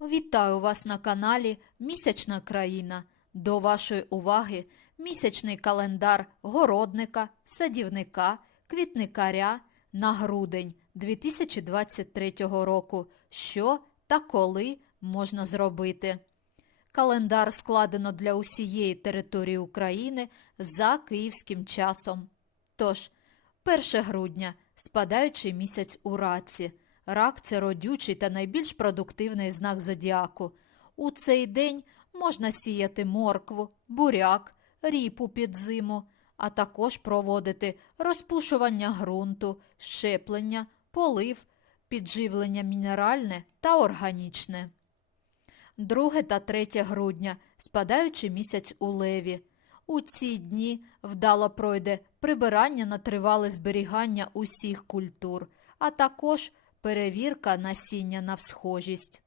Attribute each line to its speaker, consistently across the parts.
Speaker 1: Вітаю вас на каналі Місячна країна. До вашої уваги місячний календар городника, садівника, квітникаря на грудень 2023 року. Що та коли можна зробити? Календар складено для усієї території України за київським часом. Тож, 1 грудня спадаючий місяць у раці. Рак це родючий та найбільш продуктивний знак зодіаку. У цей день можна сіяти моркву, буряк, ріпу під зиму, а також проводити розпушування ґрунту, щеплення, полив, підживлення мінеральне та органічне. 2 та 3 грудня спадаючий місяць у леві. У ці дні вдало пройде прибирання на тривале зберігання усіх культур, а також перевірка насіння на всхожість.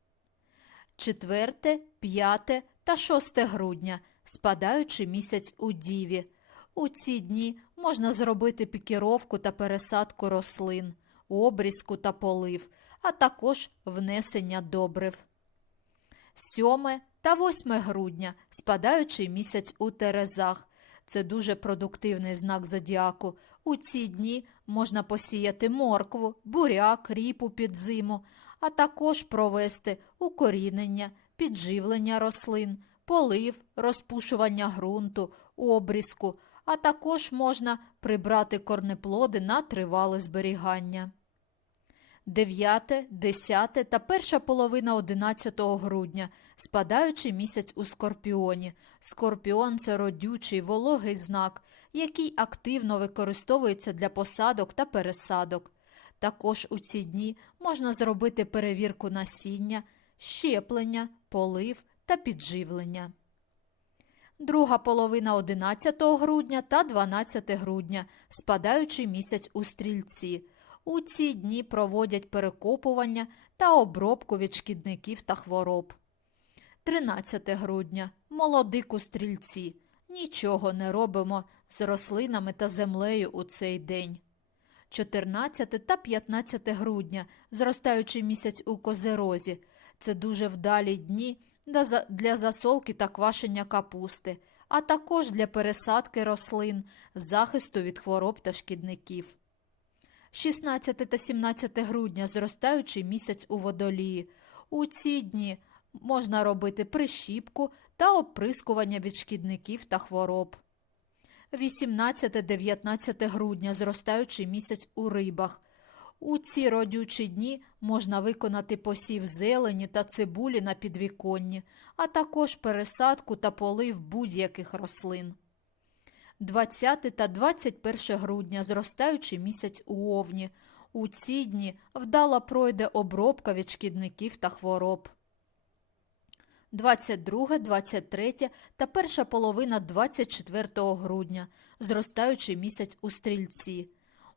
Speaker 1: 4, 5 та 6 грудня спадаючий місяць у діві. У ці дні можна зробити пікіровку та пересадку рослин, обрізку та полив, а також внесення добрив. 7 та 8 грудня спадаючий місяць у Терезах. Це дуже продуктивний знак зодіаку. У ці дні можна посіяти моркву, буряк, ріпу під зиму, а також провести укорінення, підживлення рослин, полив, розпушування ґрунту, обрізку, а також можна прибрати корнеплоди на тривале зберігання. 9, 10 та перша половина 11 грудня спадаючий місяць у Скорпіоні. Скорпіон це родючий вологий знак, який активно використовується для посадок та пересадок. Також у ці дні можна зробити перевірку насіння, щеплення, полив та підживлення. Друга половина 11 грудня та 12 грудня спадаючий місяць у стрільці. У ці дні проводять перекопування та обробку від шкідників та хвороб. 13 грудня молодик у стрільці. Нічого не робимо з рослинами та землею у цей день. 14 та 15 грудня зростаючий місяць у козерозі. Це дуже вдалі дні для засолки та квашення капусти, а також для пересадки рослин, захисту від хвороб та шкідників. 16 та 17 грудня зростаючий місяць у водолії. У ці дні можна робити прищіпку та оприскування від шкідників та хвороб. 18-19 грудня зростаючий місяць у рибах. У ці родючі дні можна виконати посів зелені та цибулі на підвіконні, а також пересадку та полив будь-яких рослин. 20 та 21 грудня зростаючий місяць у Овні. У ці дні вдало пройде обробка від шкідників та хвороб. 22, 23 та перша половина 24 грудня зростаючий місяць у стрільці.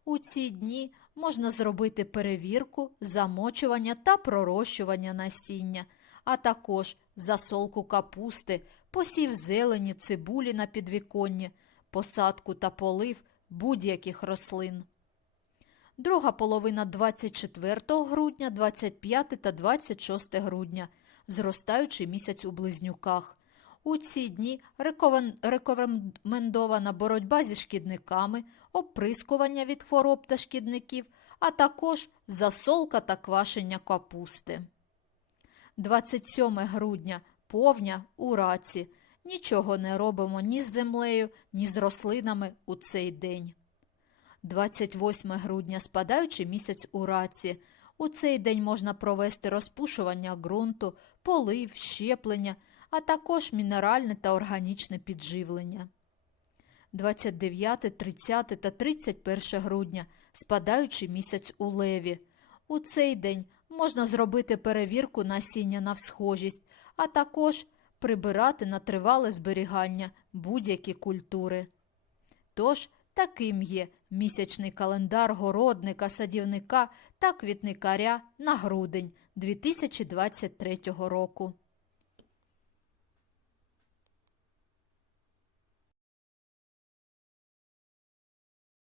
Speaker 1: У ці дні можна зробити перевірку, замочування та пророщування насіння, а також засолку капусти, посів зелені, цибулі на підвіконні, посадку та полив будь-яких рослин. Друга половина 24 грудня, 25 та 26 грудня зростаючий місяць у близнюках. У ці дні рекомендована боротьба зі шкідниками, оприскування від хвороб та шкідників, а також засолка та квашення капусти. 27 грудня повня у раці. Нічого не робимо ні з землею, ні з рослинами у цей день. 28 грудня спадаючий місяць у раці. У цей день можна провести розпушування ґрунту, полив, щеплення, а також мінеральне та органічне підживлення. 29, 30 та 31 грудня спадаючий місяць у леві. У цей день можна зробити перевірку насіння на всхожість, а також прибирати на тривале зберігання будь-які культури. Тож, таким є місячний календар городника, садівника та квітникаря на грудень 2023 року.